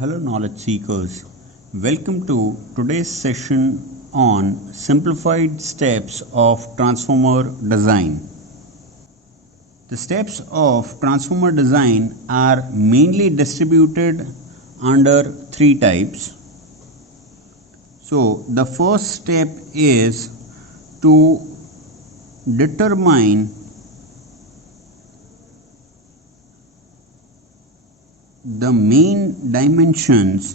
Hello, knowledge seekers. Welcome to today's session on simplified steps of transformer design. The steps of transformer design are mainly distributed under three types. So, the first step is to determine the main dimensions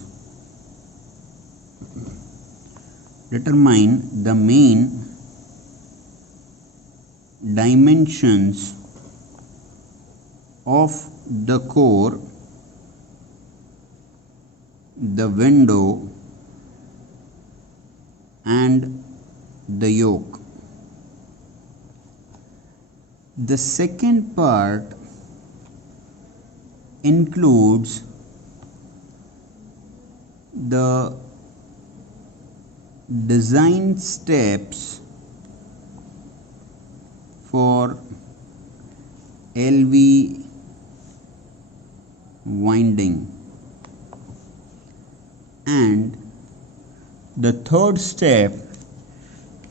of the core, the window and the yoke. The second part includes the design steps for LV winding, and the third step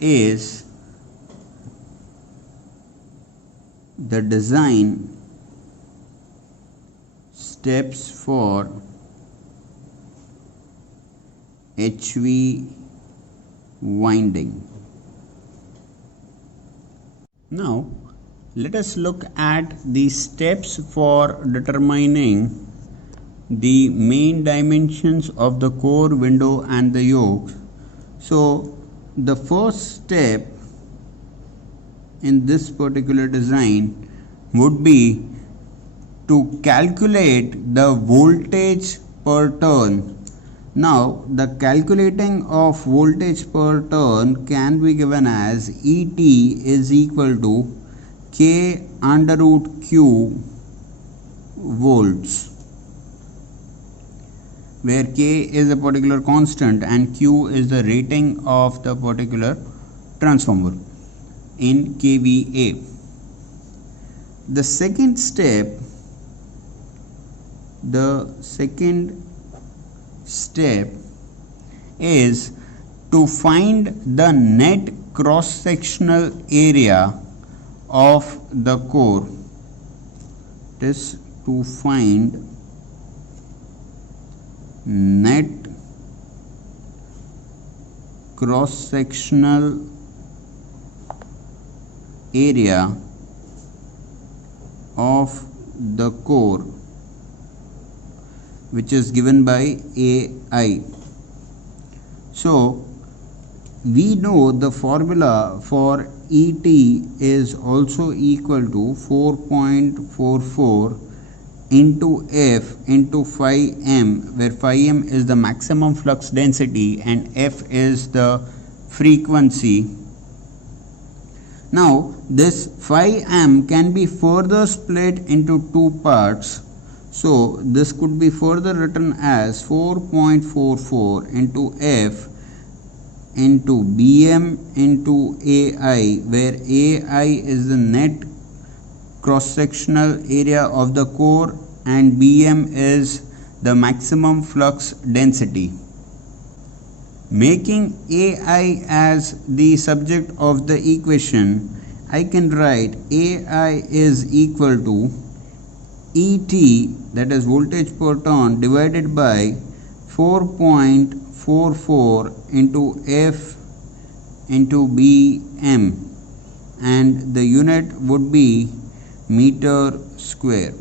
is the design steps for HV winding. Now, let us look at the steps for determining the main dimensions of the core, window and the yoke. So, the first step in this particular design would be to calculate the voltage per turn. Now, the calculating of voltage per turn can be given as ET is equal to K under root Q volts, where K is a particular constant and Q is the rating of the particular transformer in kVA. The second step is to find the net cross-sectional area of the core. It is to find net cross-sectional area of the core, which is given by AI. So, we know the formula for ET is also equal to 4.44 into F into phi m, where phi m is the maximum flux density and F is the frequency. Now, this phi m can be further split into two parts. So, this could be further written as 4.44 into F into Bm into AI, where AI is the net cross-sectional area of the core and Bm is the maximum flux density. Making AI as the subject of the equation, I can write AI is equal to ET, that is voltage per turn, divided by 4.44 into F into Bm, and the unit would be meter square.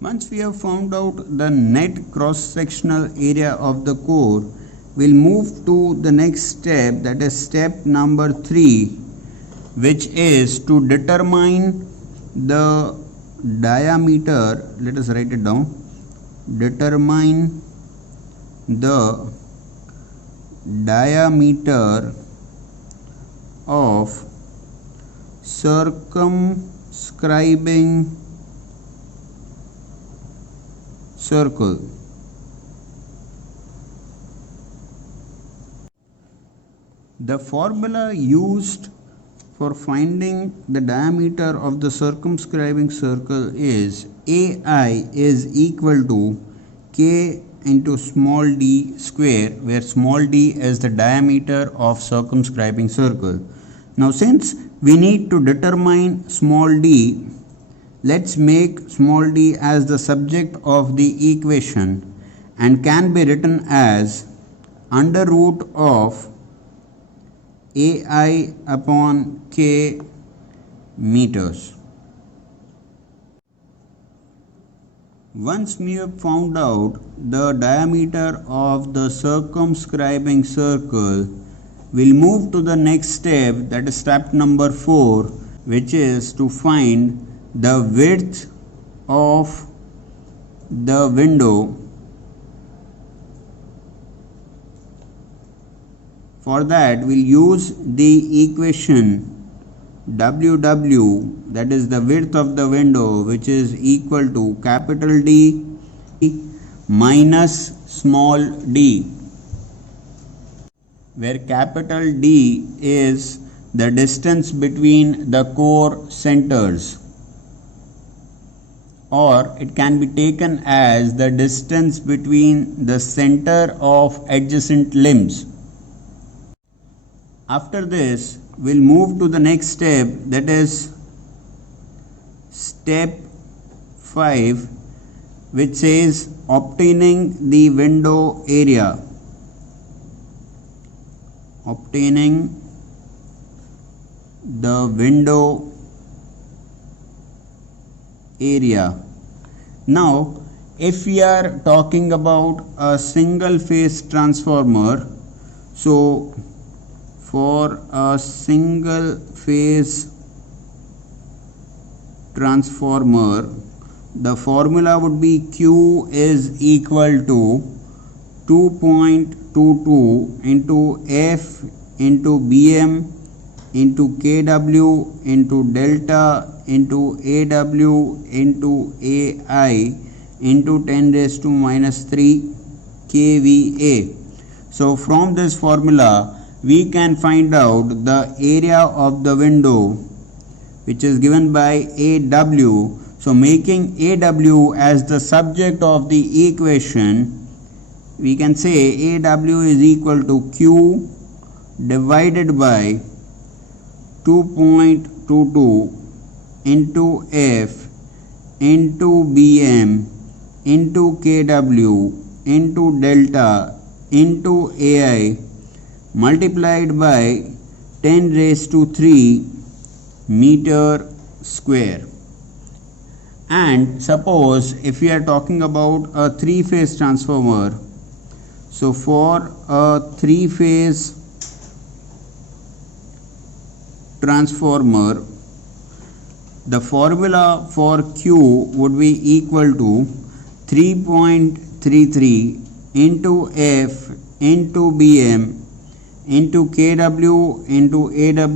Once we have found out the net cross-sectional area of the core, we'll move to the next step, that is step number 3, which is to determine the diameter. Let us write it down. Determine the diameter of circumscribing circle. The formula used for finding the diameter of the circumscribing circle is AI is equal to K into small d square, where small d is the diameter of circumscribing circle. Now since we need to determine small d, let's make small d as the subject of the equation and can be written as under root of AI upon K meters. Once we have found out the diameter of the circumscribing circle, we'll move to the next step, that is step number 4, which is to find the width of the window. For that, we'll use the equation WW, that is the width of the window, which is equal to capital D minus small d, where capital D is the distance between the core centers, or it can be taken as the distance between the center of adjacent limbs. After this, we'll move to the next step, that is step 5, which says obtaining the window area. Obtaining the window area. Now, if we are talking about a single phase transformer, so for a single phase transformer, the formula would be Q is equal to 2.22 into F into Bm into Kw into delta into Aw into Ai into 10 raised to minus 3 kVA. So from this formula, we can find out the area of the window, which is given by AW. So making AW as the subject of the equation, we can say AW is equal to Q divided by 2.22 into F into Bm into Kw into delta into Ai multiplied by 10 raised to 3 meter square. And suppose if we are talking about a 3-phase transformer, so for a 3-phase transformer, the formula for Q would be equal to 3.33 into F into Bm into Kw into Aw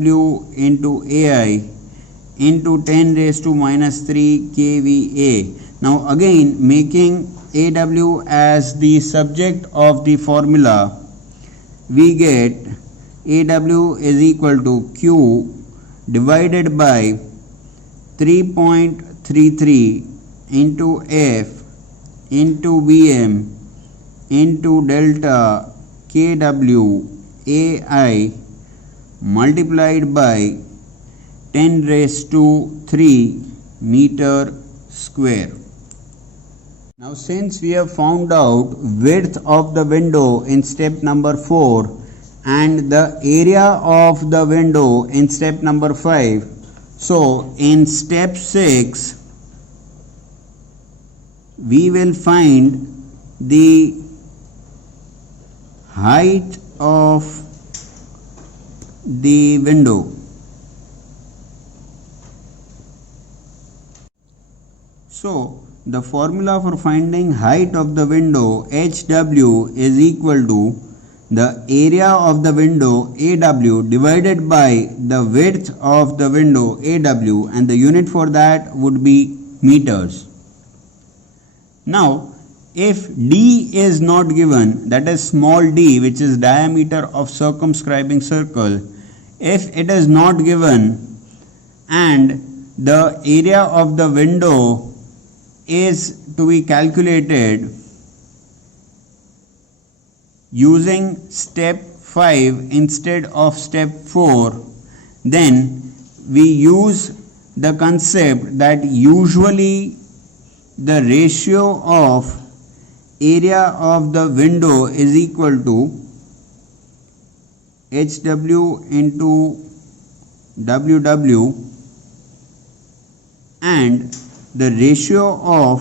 into Ai into 10 raised to minus 3 kVA. Now again, making AW as the subject of the formula, we get AW is equal to Q divided by 3.33 into F into Bm into delta Kw Ai multiplied by 10 raised to 3 meter square. Now since we have found out width of the window in step number 4 and the area of the window in step number 5, so in step 6 we will find the height of the window. So the formula for finding height of the window HW is equal to the area of the window AW divided by the width of the window AW, and the unit for that would be meters. Now if D is not given, that is small d, which is diameter of circumscribing circle, If it is not given and the area of the window is to be calculated using step 5 instead of step 4, then we use the concept that usually the ratio of area of the window is equal to HW into WW, and the ratio of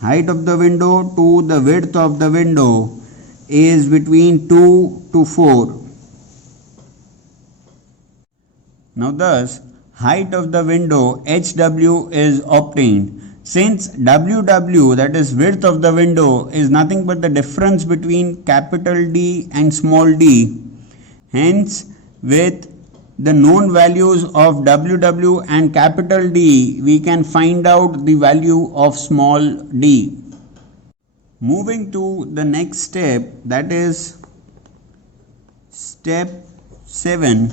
height of the window to the width of the window is between 2 to 4. Now thus height of the window HW is obtained. Since WW, that is width of the window, is nothing but the difference between capital D and small d, hence with the known values of WW and capital D, we can find out the value of small d. Moving to the next step, that is step 7,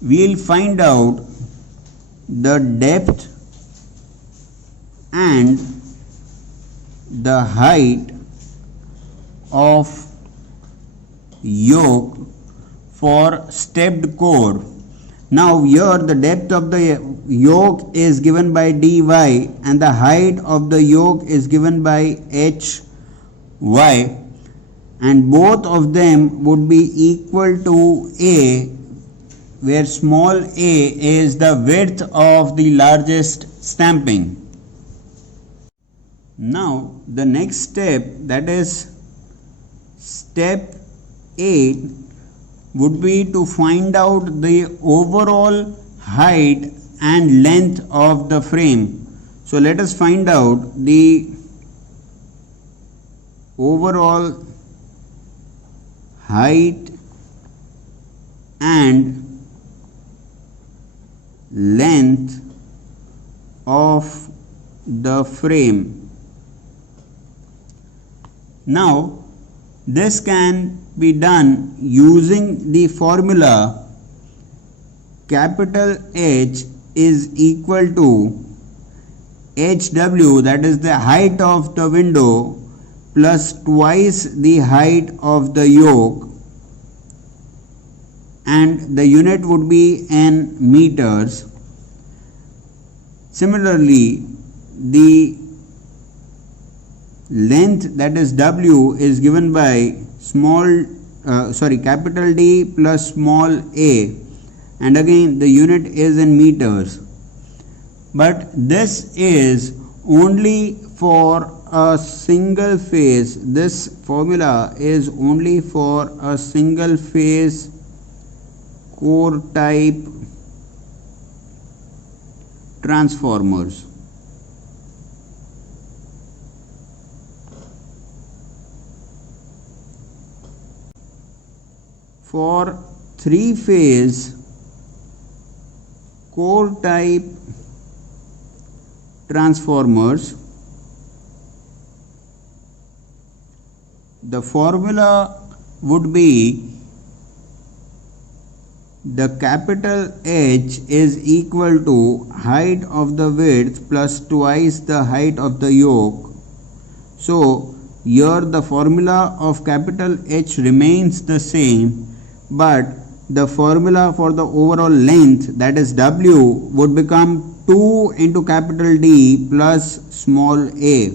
we will find out the depth and the height of yoke for stepped core. Now here the depth of the yoke is given by dy and the height of the yoke is given by hy, and both of them would be equal to a, where small a is the width of the largest stamping. Now the next step, that is step 8, would be to find out the overall height and length of the frame. So let us find out the overall height and length of the frame. Now this can be done using the formula capital H is equal to HW, that is the height of the window, plus twice the height of the yoke, and the unit would be in meters. Similarly, the length, that is W, is given by capital D plus small a, and again the unit is in meters. But this is only for a single phase. This formula is only for a single phase core type transformers. For 3-phase core type transformers, the formula would be the capital H is equal to height of the width plus twice the height of the yoke. So here the formula of capital H remains the same, but the formula for the overall length, that is W, would become 2 into capital D plus small a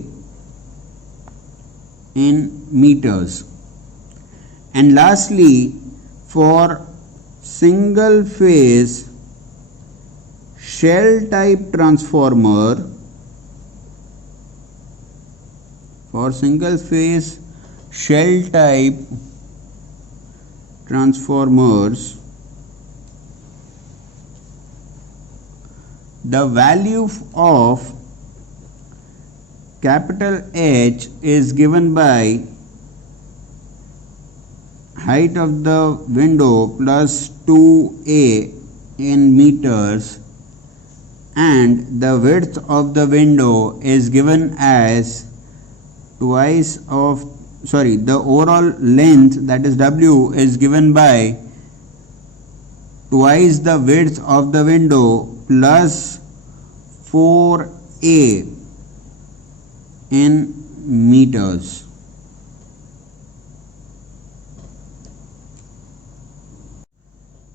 in meters. And lastly, for single phase shell type transformer, for single phase shell type transformers, the value of capital H is given by height of the window plus 2a in meters, and the width of the window is given as twice of the overall length, that is W, is given by twice the width of the window plus 4a in meters.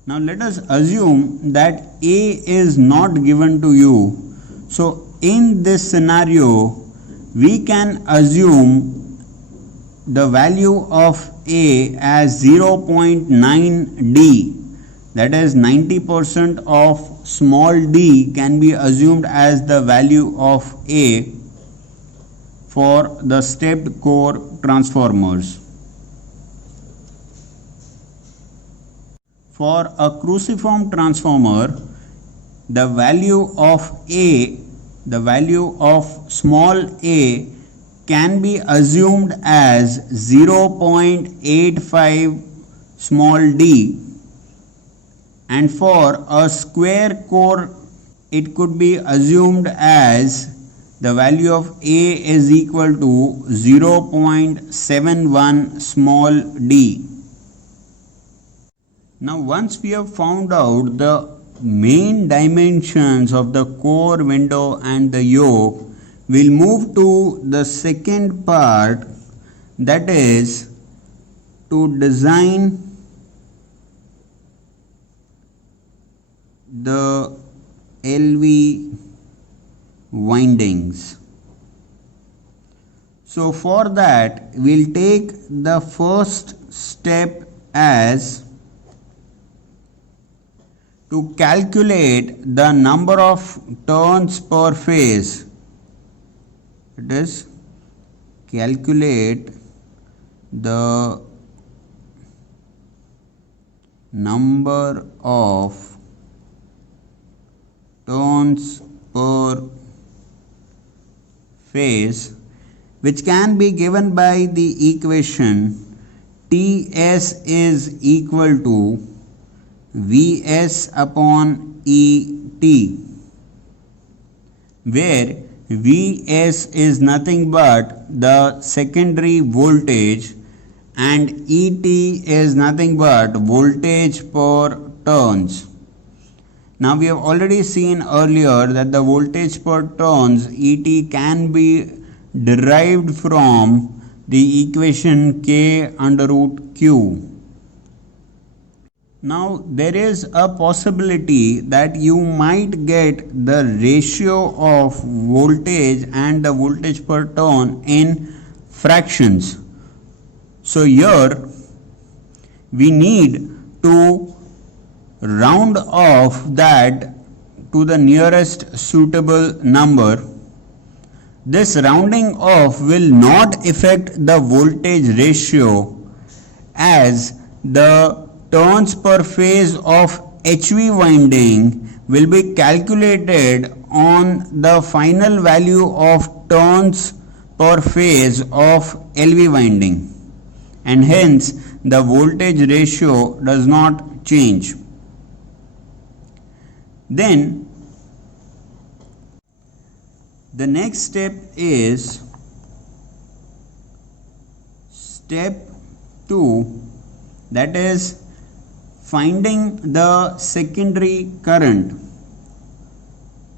Now let us assume that A is not given to you. So in this scenario, we can assume the value of A as 0.9D, that is 90% of small d can be assumed as the value of A for the stepped core transformers. For a cruciform transformer, the value of A, the value of small a can be assumed as 0.85 small d, and for a square core it could be assumed as the value of A is equal to 0.71 small d. Now once we have found out the main dimensions of the core, window and the yoke, we'll move to the second part, that is to design the LV windings. So for that we'll take the first step as to calculate the number of turns per phase. It is calculate the number of turns per phase, which can be given by the equation Ts is equal to Vs upon Et, where Vs is nothing but the secondary voltage and Et is nothing but voltage per turns. Now we have already seen earlier that the voltage per turns Et can be derived from the equation K under root Q. Now there is a possibility that you might get the ratio of voltage and the voltage per turn in fractions. So here we need to round off that to the nearest suitable number. This rounding off will not affect the voltage ratio, as the turns per phase of HV winding will be calculated on the final value of turns per phase of LV winding, and hence the voltage ratio does not change. Then the next step is step 2, that is finding the secondary current.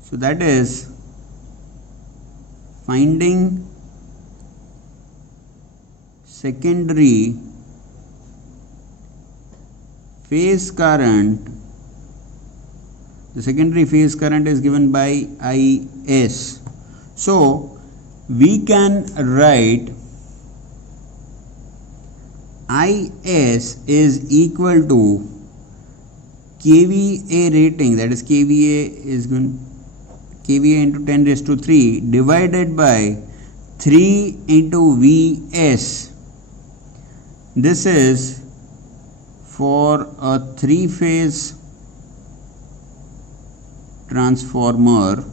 So that is finding secondary phase current. The secondary phase current is given by Is. So we can write Is is equal to KVA rating, that is KVA into 10 raised to 3 divided by 3 into Vs. This is for a 3-phase transformer,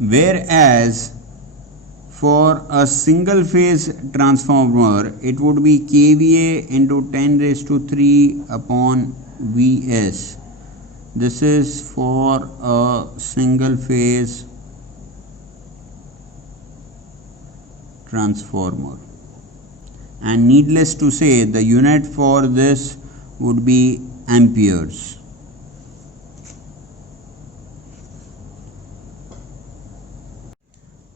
whereas for a single phase transformer it would be KVA into 10 raised to 3 upon Vs. This is for a single phase transformer, and needless to say the unit for this would be amperes.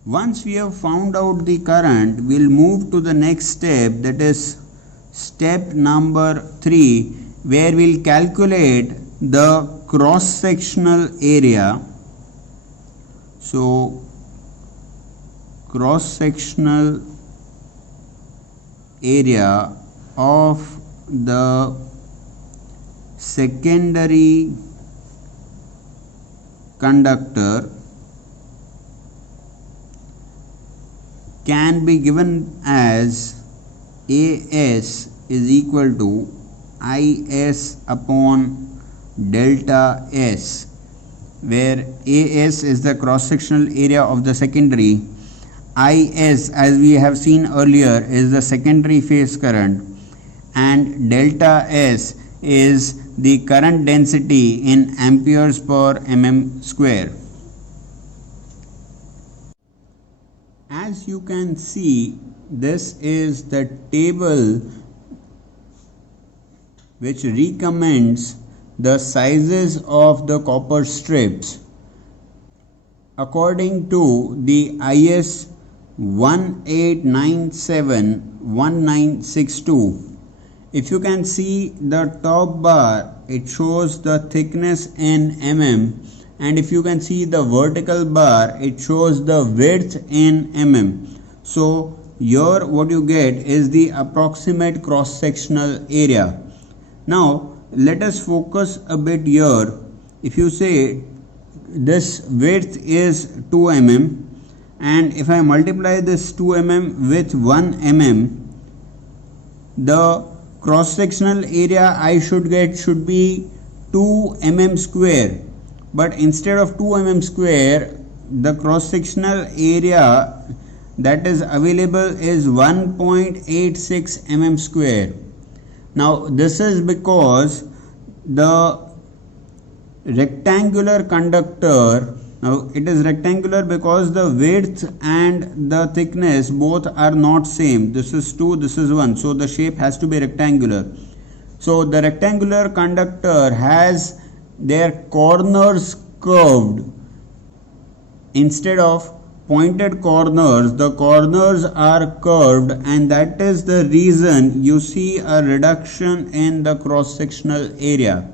Once we have found out the current, we'll move to the next step, that is step number 3, where we'll calculate the cross-sectional area. So cross-sectional area of the secondary conductor can be given as AS is equal to IS upon delta S, where AS is the cross-sectional area of the secondary, IS, as we have seen earlier, is the secondary phase current, and delta S is the current density in amperes per mm square. As you can see, this is the table which recommends the sizes of the copper strips according to the IS 1897-1962. If you can see the top bar, it shows the thickness in mm, and if you can see the vertical bar, it shows the width in mm. So here what you get is the approximate cross-sectional area. Now let us focus a bit here. If you say this width is 2 mm, and if I multiply this 2 mm with 1 mm, the cross-sectional area I should get should be 2 mm square. But instead of 2 mm square, the cross-sectional area that is available is 1.86 mm square. Now this is because the rectangular conductor, now it is rectangular because the width and the thickness both are not same. This is 2, this is 1, so the shape has to be rectangular. So the rectangular conductor has their corners curved. Instead of pointed corners, the corners are curved, and that is the reason you see a reduction in the cross-sectional area.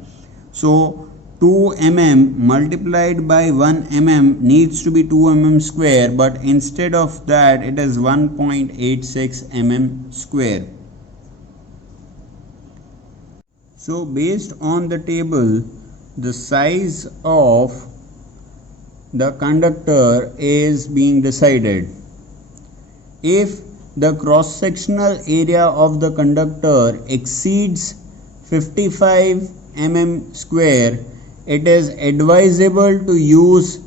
So 2 mm multiplied by 1 mm needs to be 2 mm square, but instead of that it is 1.86 mm square. So based on the table, the size of the conductor is being decided. If the cross-sectional area of the conductor exceeds 55 mm square, it is advisable to use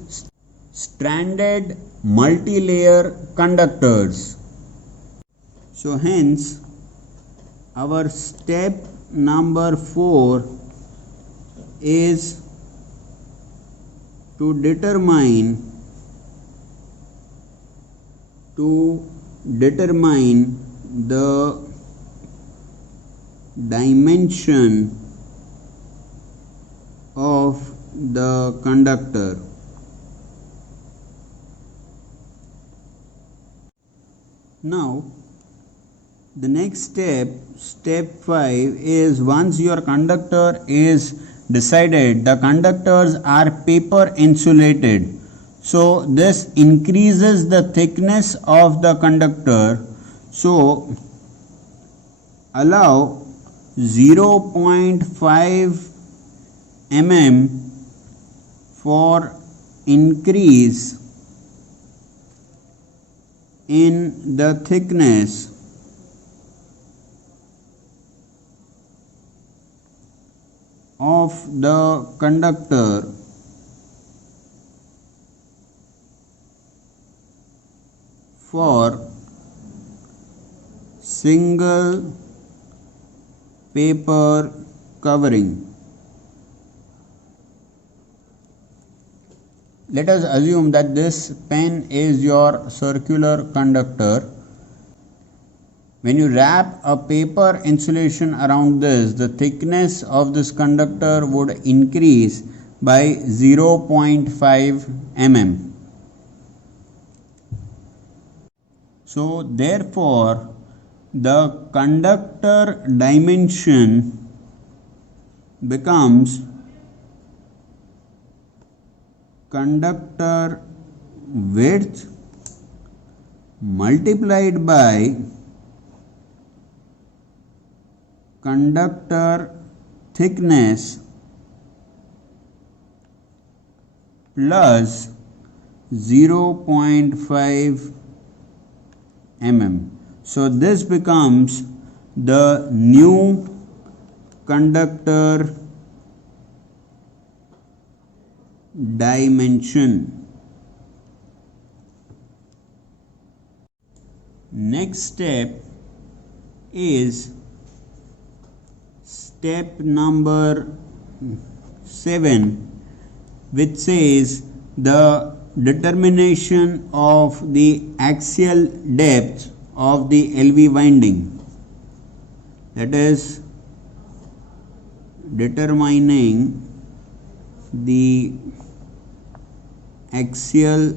stranded multi-layer conductors. So hence our step number 4 is to determine the dimension of the conductor. Now the next step, step 5, is once your conductor is decided, the conductors are paper insulated. So this increases the thickness of the conductor. So allow 0.5 mm for increase in the thickness of the conductor for single paper covering. Let us assume that this pen is your circular conductor When you wrap a paper insulation around this, the thickness of this conductor would increase by 0.5 mm. So therefore, the conductor dimension becomes conductor width multiplied by conductor thickness plus 0.5 mm. So this becomes the new conductor dimension. Next step is step number 7, which says the determination of the axial depth of the LV winding, that is determining the axial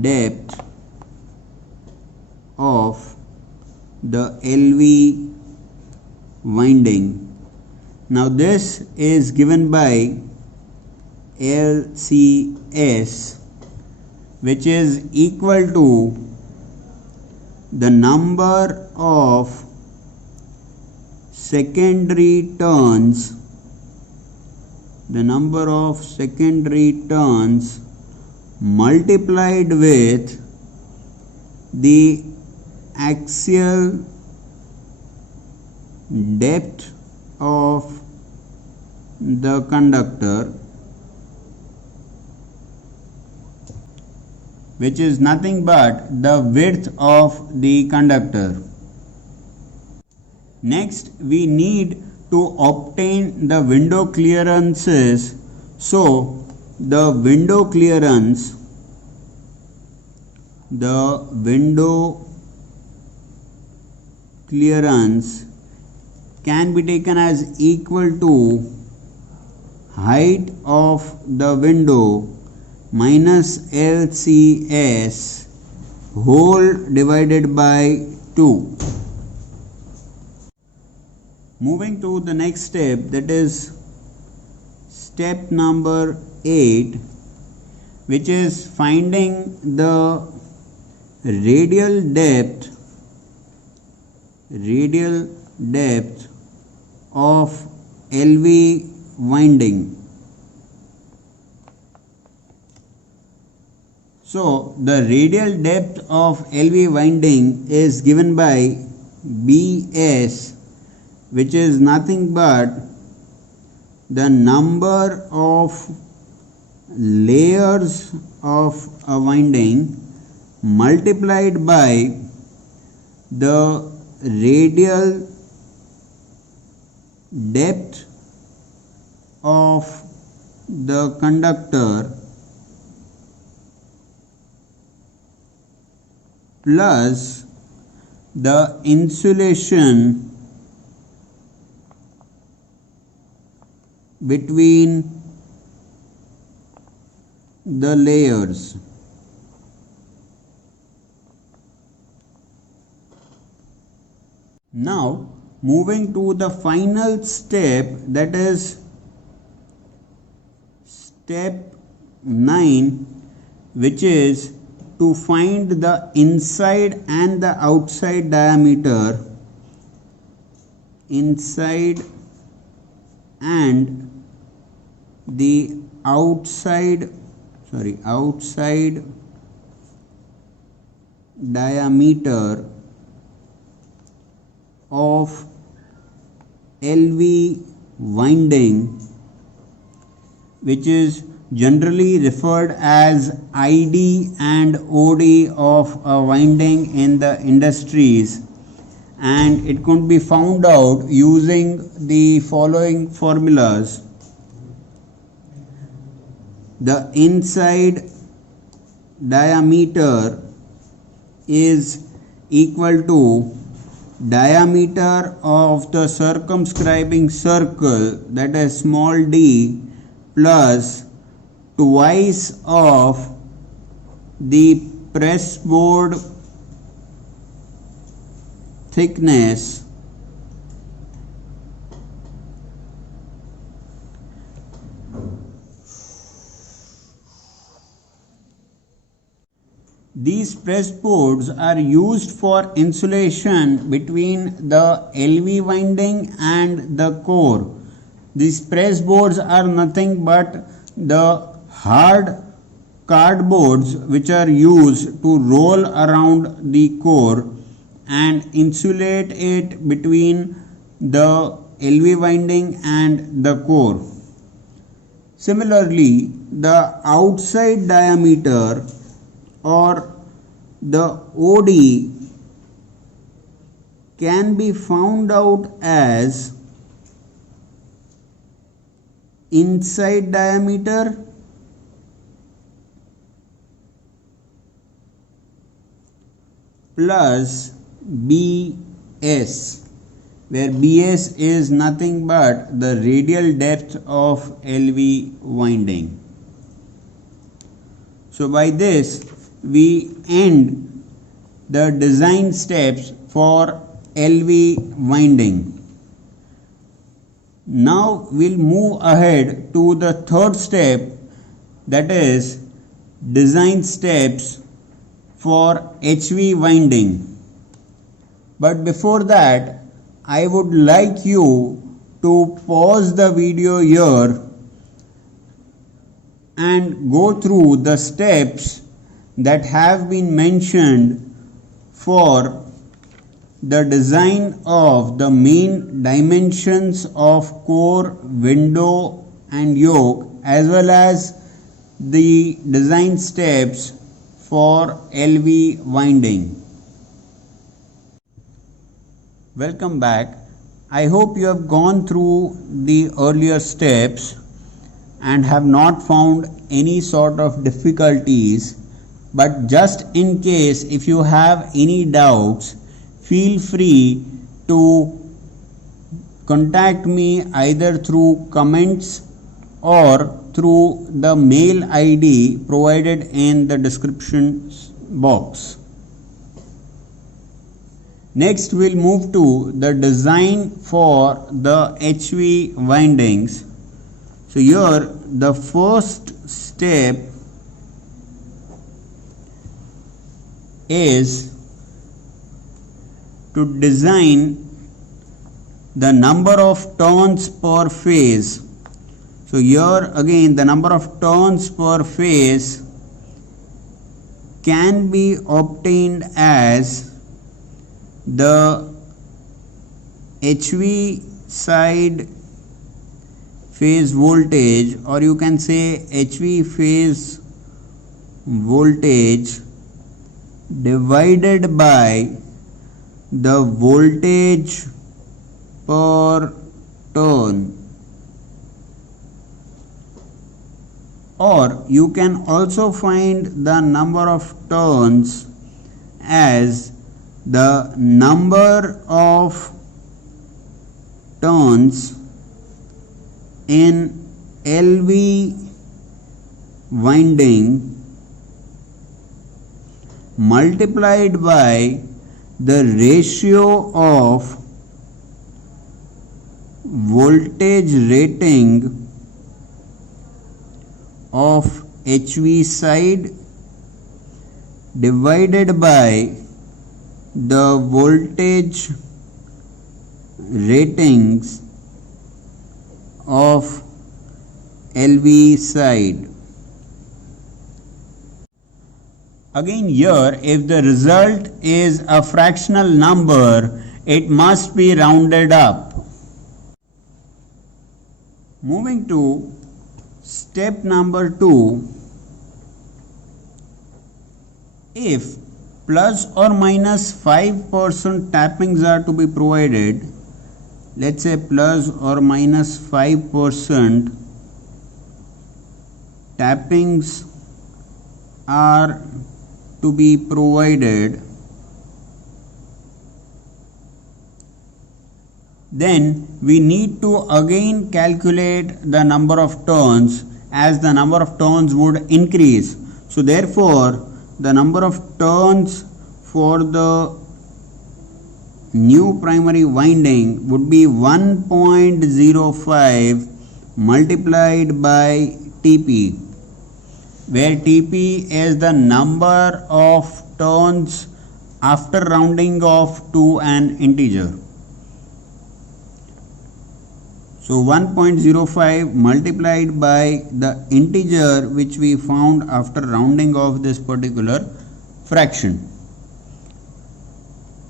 depth of the LV winding. Now this is given by LCS, which is equal to the number of secondary turns multiplied with the axial depth of the conductor, which is nothing but the width of the conductor. Next, we need to obtain the window clearances. So the window clearance can be taken as equal to height of the window minus LCS whole divided by 2. Moving to the next step, that is step number 8, which is finding the radial depth of LV winding. So the radial depth of LV winding is given by BS, which is nothing but the number of layers of a winding multiplied by the radial depth of the conductor plus the insulation between the layers. Now moving to the final step, that is step 9, which is to find the inside and the outside diameter, outside diameter of LV winding, which is generally referred as ID and OD of a winding in the industries, and it could be found out using the following formulas. The inside diameter is equal to diameter of the circumscribing circle, that is small d, plus twice of the press board thickness These press boards are used for insulation between the LV winding and the core. These press boards are nothing but the hard cardboards which are used to roll around the core and insulate it between the LV winding and the core. Similarly, the outside diameter or the OD can be found out as inside diameter plus BS, where BS is nothing but the radial depth of LV winding. So by this we end the design steps for LV winding. Now we'll move ahead to the third step, that is design steps for HV winding. But before that, I would like you to pause the video here and go through the steps that have been mentioned for the design of the main dimensions of core, window and yoke, as well as the design steps for LV winding. Welcome back. I hope you have gone through the earlier steps and have not found any sort of difficulties. But just in case if you have any doubts, feel free to contact me either through comments or through the mail ID provided in the description box. Next we'll move to the design for the HV windings. So here the first step is to design the number of turns per phase. So here again the number of turns per phase can be obtained as the HV side phase voltage, or you can say HV phase voltage divided by the voltage per turn, or you can also find the number of turns as the number of turns in LV winding multiplied by the ratio of voltage rating of HV side divided by the voltage ratings of LV side. Again here, if the result is a fractional number, it must be rounded up. Moving to step number 2, if plus or minus 5% tappings are to be provided, let's say plus or minus 5% tappings are to be provided, then we need to again calculate the number of turns, as the number of turns would increase. So therefore the number of turns for the new primary winding would be 1.05 multiplied by Tp, where Tp is the number of turns after rounding off to an integer. So 1.05 multiplied by the integer which we found after rounding off this particular fraction.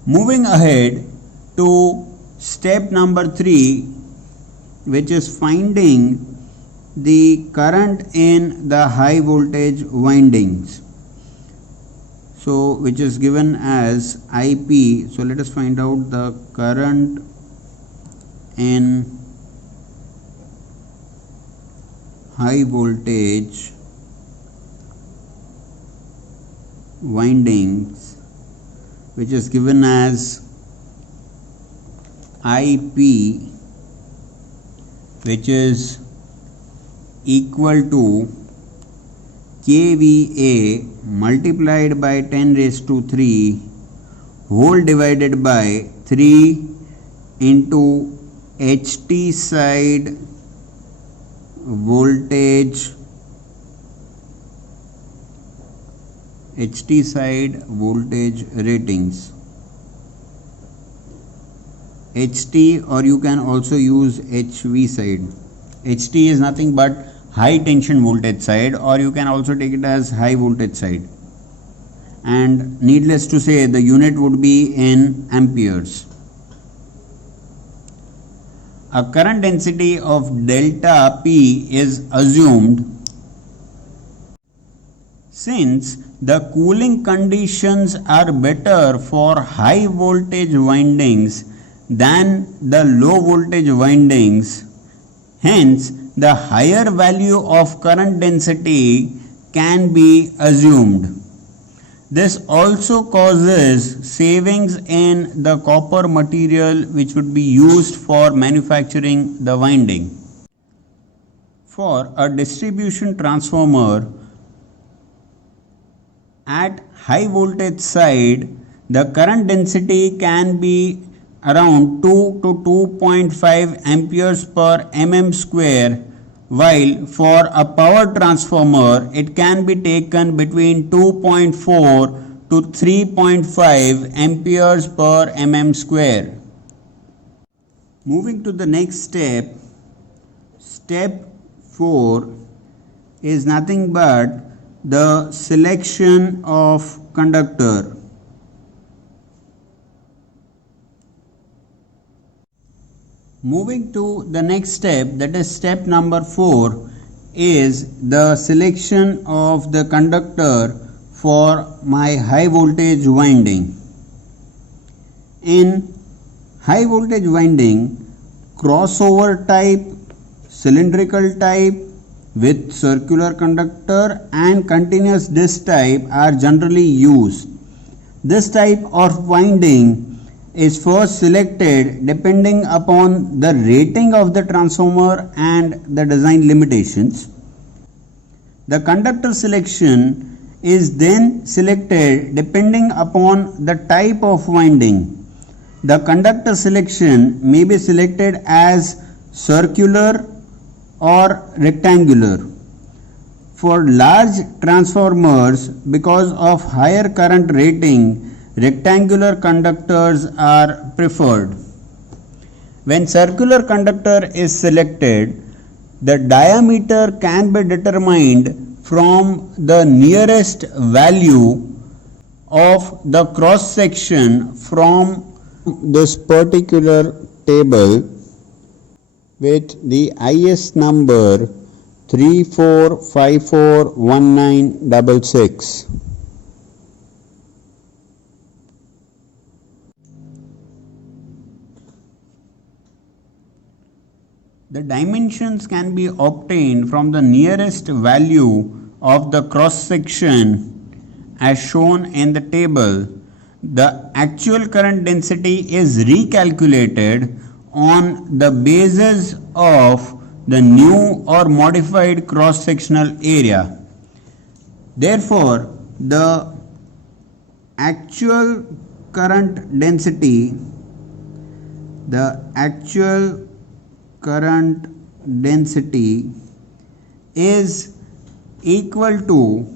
Moving ahead to step number 3, which is finding the current in the high voltage windings. So which is given as IP. So let us find out the current in high voltage windings, which is given as IP, which is equal to kVA multiplied by 10 raised to 3 whole divided by 3 into HT side voltage ratings. HT, or you can also use HV side. HT is nothing but high tension voltage side, or you can also take it as high voltage side, and needless to say the unit would be in amperes. A current density of delta P is assumed since the cooling conditions are better for high voltage windings than the low voltage windings. Hence, the higher value of current density can be assumed. This also causes savings in the copper material which would be used for manufacturing the winding. For a distribution transformer at high voltage side, the current density can be around 2 to 2.5 amperes per mm square, while for a power transformer it can be taken between 2.4 to 3.5 amperes per mm square. Moving to the next step, step 4 is nothing but the selection of conductor. Moving to the next step, that is step number 4, is the selection of the conductor for my high voltage winding. In high voltage winding, crossover type, cylindrical type with circular conductor and continuous disc type are generally used. This type of winding is first selected depending upon the rating of the transformer and the design limitations. The conductor selection is then selected depending upon the type of winding. The conductor selection may be selected as circular or rectangular. For large transformers, because of higher current rating, rectangular conductors are preferred. When circular conductor is selected, the diameter can be determined from the nearest value of the cross section from this particular table with the IS number 34541966. The dimensions can be obtained from the nearest value of the cross section as shown in the table. The actual current density is recalculated on the basis of the new or modified cross-sectional area. Therefore, the actual current density is equal to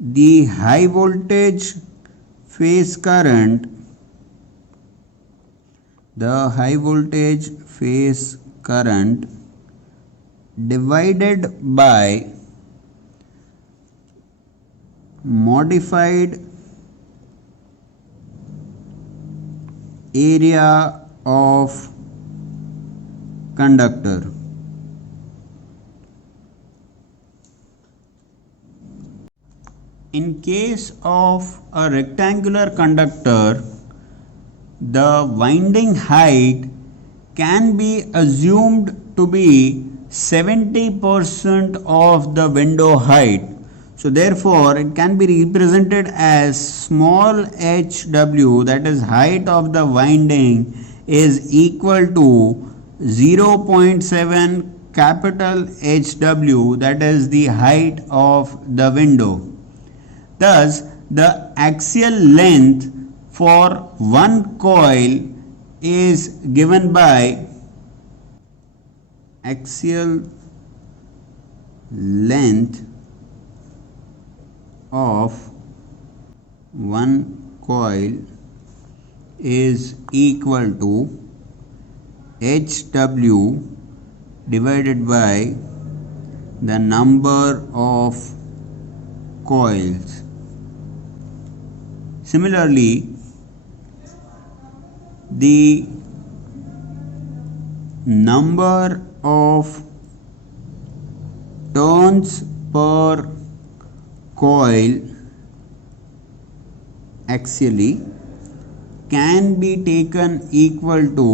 the high voltage phase current divided by modified area of conductor. In case of a rectangular conductor, the winding height can be assumed to be 70% of the window height. So therefore, it can be represented as small hw, that is height of the winding, is equal to 0.7 capital HW, that is the height of the window. Thus, the axial length for one coil is given by axial length of one coil is equal to HW divided by the number of coils. Similarly, the number of turns per coil axially can be taken equal to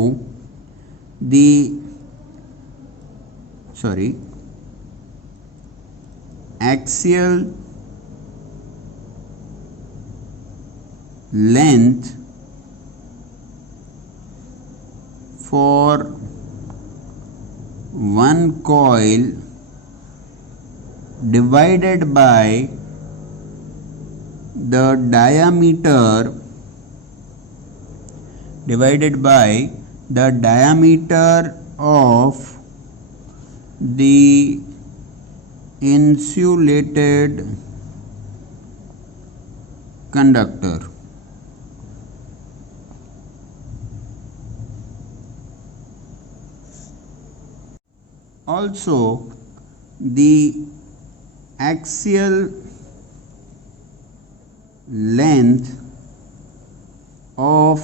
the axial length for one coil divided by the diameter of the insulated conductor. Also, the axial length of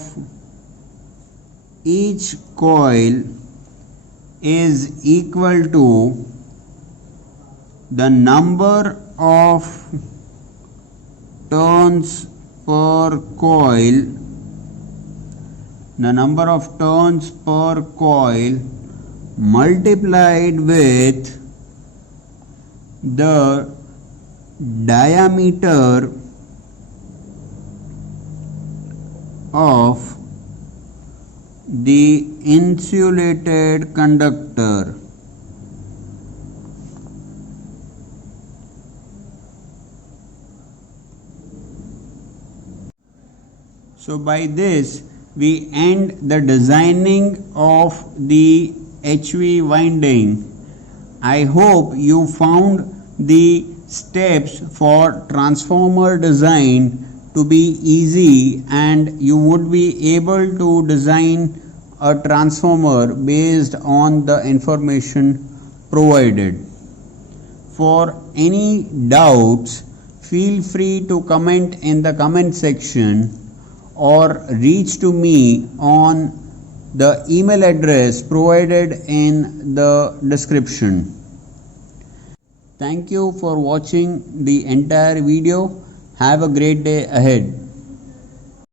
each coil is equal to the number of turns per coil multiplied with the diameter of the insulated conductor. So by this we end the designing of the HV winding. I hope you found the steps for transformer design to be easy and you would be able to design a transformer based on the information provided. For any doubts, feel free to comment in the comment section or reach to me on the email address provided in the description. Thank you for watching the entire video. Have a great day ahead.